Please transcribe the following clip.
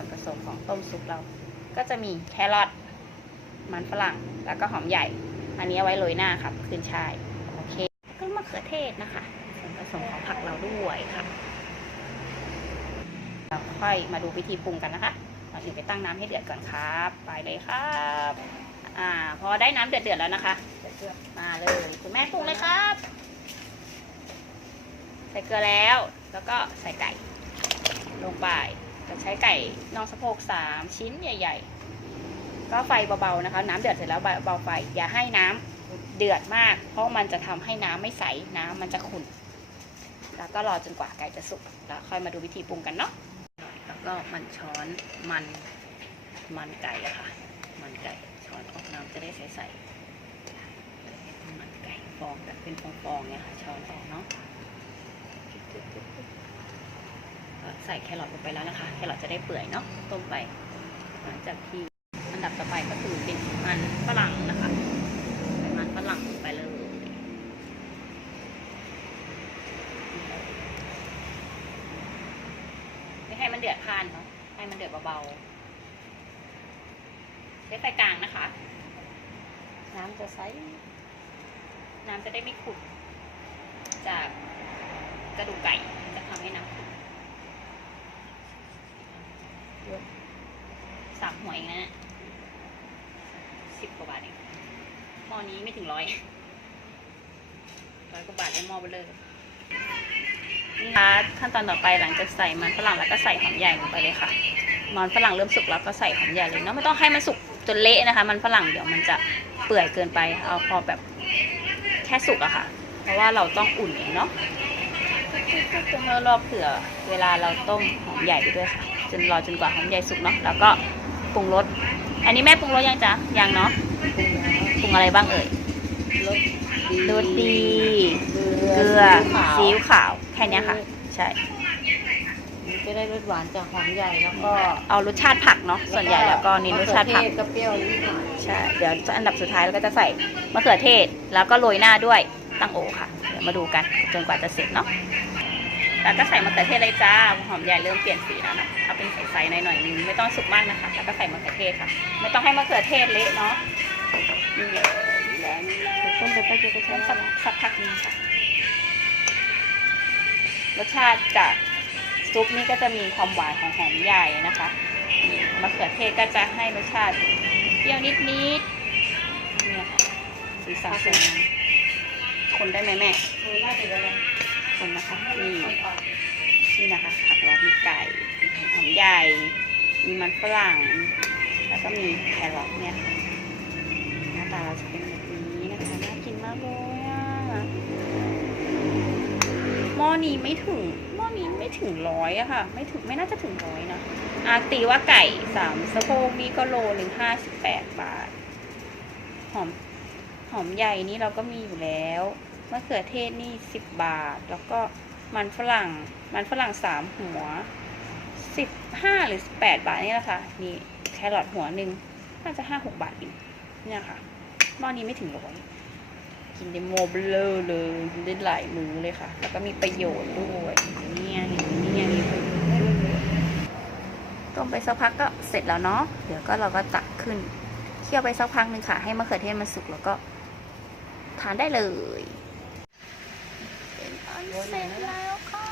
วนผสมของต้มซุปเรา ก็จะมีแครอทมันฝรั่งแล้วก็หอมใหญ่ อันนี้เอาไว้โรยหน้าครับขึ้นชายโอเคก็มะเขือเทศนะคะ ส่วนผสมของผักเราด้วยค่ะเราค่อยมาดูวิธีปรุงกันนะคะก่อนอื่นไปตั้งน้ำให้เดือดก่อนครับ ไปเลยครับอ่าพอได้น้ำเดือดๆแล้วนะคะมาเลยคุณแม่ปรุงเลยครับ ใส่เกลือแล้ว แล้วก็ใส่ไก่ลงไป จะใช้ไก่น่องสะโพกสามชิ้นใหญ่ ๆ ก็ไฟเบาๆนะคะ น้ำเดือดเสร็จแล้วเบาไฟ อย่าให้น้ำเดือดมาก เพราะมันจะทำให้น้ำไม่ใสน้ำมันจะขุ่นแล้วก็รอจนกว่าไก่จะสุกแล้วค่อยมาดูวิธีปรุงกันเนาะแล้วก็มันช้อนมันมันไก่อะค่ะ มันไก่ช้อนออกน้ำจะได้ใสๆมันไก่ฟองแบบเป็นฟองๆเนี่ยค่ะช้อนออกเนาะ ใส่แครอทลงไปแล้วนะคะ แครอทจะได้เปื่อยเนาะต้มไปหลังจากที่อันดับต่อไปก็คือเป็นมันฝรั่งนะคะใส่มันฝรั่งลงไปเลยไม่ให้มันเดือดพานเนาะให้มันเดือดเบาๆใช้ไฟกลางนะคะ น้ำจะใสน้ำจะได้ไม่ขุ่นจากกระดูกไก่จะทำให้น้ำขุ่นเยอะสามหัวเองนะเนี่ยสิบกว่าบาทเอง หม้อนี้ไม่ถึงร้อยร้อยกว่าบาทได้หม้อไปเลยนี่ค่ะขั้นตอนต่อไปหลังจากใส่มันฝรั่งแล้วก็ใส่หอมใหญ่ลงไปเลยค่ะ มันฝรั่งเริ่มสุกแล้วก็ใส่หอมใหญ่เลยเนาะไม่ต้องให้มันสุกจนเละนะคะ มันฝรั่งเดี๋ยวมันจะเปื่อยเกินไปเอาพอแบบแค่สุกอะค่ะ เพราะว่าเราต้องอุ่นเองเนาะเพื่อรอบเผื่อเวลาเราต้มหอมใหญ่ไปด้วยค่ะจนรอจนกว่าหอมใหญ่สุกเนาะแล้วก็ปรุงรสอันนี้แม่ปรุงรสยังจ๊ะยังเนาะ ปรุงอะไรบ้างเอ่ยรสรสดี เกลือซีอิ๊วขาว แค่เนี้ยค่ะ ใช่ มันจะได้รสหวานจากหอมใหญ่แล้วก็ เอารสชาติผักเนาะ ส่วนใหญ่แล้วก็เน้นรสชาติผักมะเขือเทศก็เปรี้ยวนิดหน่อยใช่ เดี๋ยวอันดับสุดท้ายเราก็จะใส่มะเขือเทศ แล้วก็โรยหน้าด้วยตั้งโอค่ะ เดี๋ยวมาดูกันจนกว่าจะเสร็จเนาะแล้วก็ใส่มะเขือเทศเลยจ้า หอมใหญ่เริ่มเปลี่ยนสีแล้วนะเอาเป็นใสๆหน่อยๆนึงไม่ต้องสุกมากนะคะ แล้วก็ใส่มะเขือเทศค่ะ ไม่ต้องให้มะเขือเทศเละเนาะ นี่เลยนี่แหละนี่เลยต้นไปไปเจอกันสัใช้กสักพักนึงค่ะรสชาติจากซุปนี่ก็จะมีความหวานของหอมใหญ่นะคะนี่มะเขือเทศก็จะให้รสชาติเปรี้ยวนิดนิดๆเนี่ยค่ะสีสันสวยงามคนได้ไหมแม่คือน่าจะอะไรคนนะคะนี่นี่นะคะผักเรามีไก่มีหอมใหญ่ มีมันฝรั่ง แล้วก็มีแครอทเนี่ยค่ะหน้าจะเป็นแบบนี้นะคะน่ากินมากเลยอะหม้อนี้ไม่ถึงหม้อนี้ไม่ถึงร้อยอะค่ะ ไม่ถึงไม่น่าจะถึงร้อยนะอาตีว่าไก่สามสะโพกนี่ก็โลหนึ่งห้าสิบแปดบาท หอมหอมใหญ่นี่เราก็มีอยู่แล้วมะเขือเทศนี่สิบบาท แล้วก็มันฝรั่ง มันฝรั่งสามหัวสิบห้าหรือสิบแปดบาทนี่แหละค่ะ นี่แครอทหัวหนึ่งน่าจะห้าหกบาทเองเนี่ยค่ะ หม้อนี้ไม่ถึงร้อยกินได้โมเบลอเลยกินได้หลายมื้อเลยค่ะ แล้วก็มีประโยชน์ด้วยเนี่ยเห็นเนี่ยมีประโยชน์ต้มไปสักพักก็เสร็จแล้วเนาะเดี๋ยวก็เราก็ตักขึ้นเคี่ยวไปสักพักหนึ่งค่ะ ให้มะเขือเทศมันสุกแล้วก็ทานได้เลยเป็นอันเสร็จแล้วค่ะ